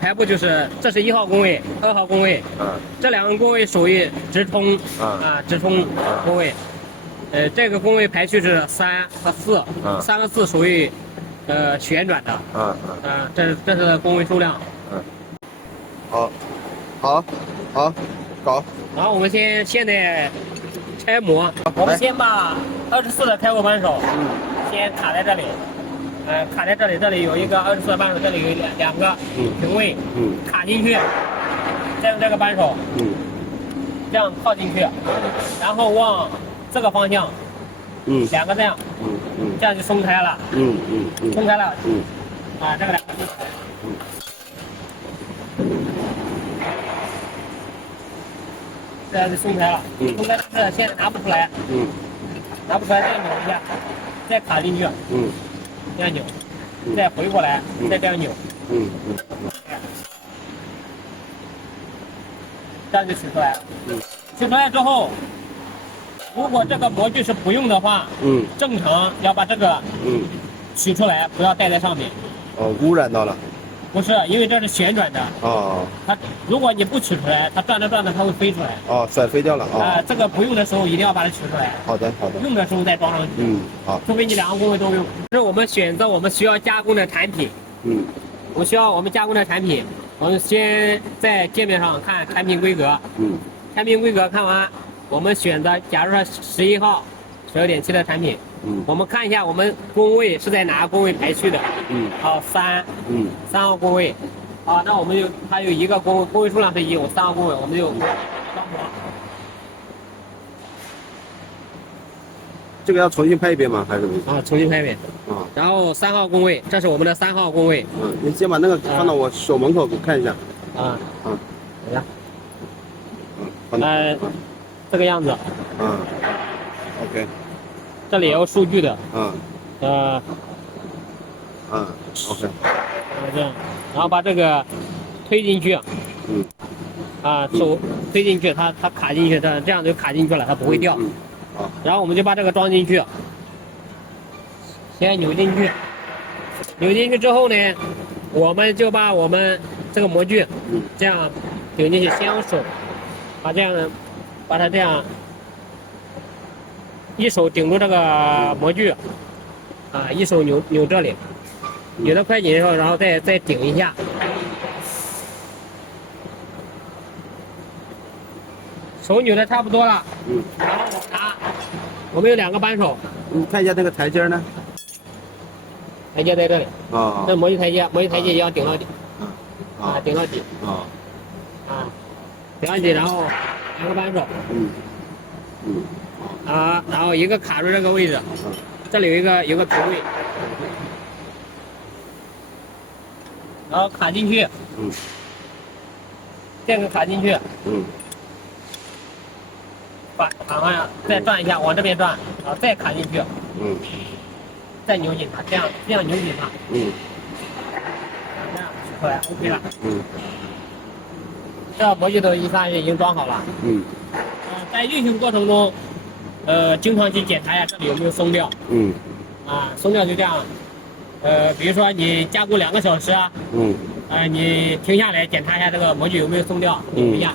排布就是这是1号工位、2号工位，这2个工位属于直冲直冲工位，这个工位排序是3和4，3和4属于旋转的，这是工位数量。好，搞。然后我们现在拆模，我们先把24的开口扳手，先卡在这里，卡在这里，这里有一个24的扳手，这里有2个平位，卡进去，再用这个扳手，这样靠进去，然后往这个方向，2个这样，这样就松开了，松开了，这个2个松开。这样就松开了，松开但是现在拿不出来，拿不出来，再扭一下，再卡进去，这样扭，再回过来，再这样扭，这样就取出来了。取出来之后，如果这个模具是不用的话，正常要把这个取出来，不要带在上面。污染到了。不是，因为这是旋转的。它如果你不取出来，它转着转着它会飞出来。甩飞掉了。这个不用的时候一定要把它取出来。好的。用的时候再装上去。好。除非你2个工位都用。这是我们选择我们需要加工的产品。我们加工的产品，我们先在界面上看产品规格。产品规格看完，我们选择，假如说11号12.7的产品。我们看一下我们工位是在哪个工位排序的。3号工位。那我们它有一个工位数量是1，我3号工位，我们就装模。这个要重新拍一遍吗？还是怎么？重新拍一遍。然后3号工位，这是我们的3号工位。你先把那个放到我手门口给我看一下。等一下。这个样子。OK。这里也有数据的。OK。这样，然后把这个推进去。手推进去，它卡进去，这样就卡进去了，它不会掉。然后我们就把这个装进去，先扭进去。扭进去之后呢，我们就把我们这个模具这样顶进去，先用手把它这样一手顶住这个模具，一手扭这里，扭得快紧的时候，然后再顶一下。手扭的差不多了，然后我们有2个扳手，你看一下那个台阶呢？台阶在这里。这模具台阶也要顶到底。顶到底。顶到底，然后2个扳手。然后一个卡住这个位置，这里有个平位，然后卡进去。这个卡进去。把好像再转一下，往这边转，然后再卡进去。再扭紧它，这样扭紧它。这样取出来 ，OK 了。这模具都已经装好了。在运行过程中，经常去检查一下这里有没有松掉。松掉就这样。比如说你加工2个小时你停下来检查一下这个模具有没有松掉，扭一下。